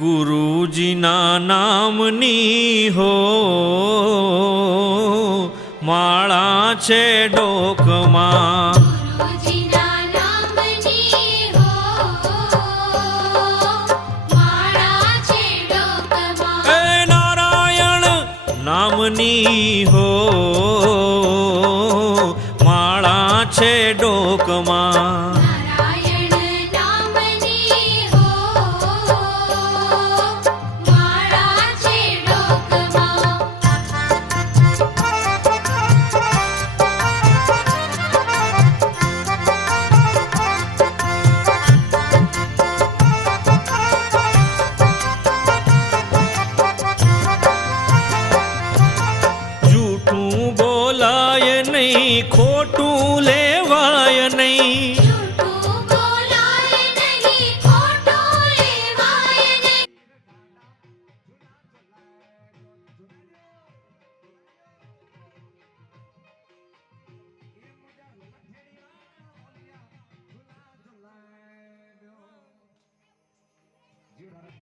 ગુરુજીના નામની હો માળા છે ડોકમાં, ગુરુજીના નામની હો માળા છે ડોકમાં, એ નારાયણ નામની હો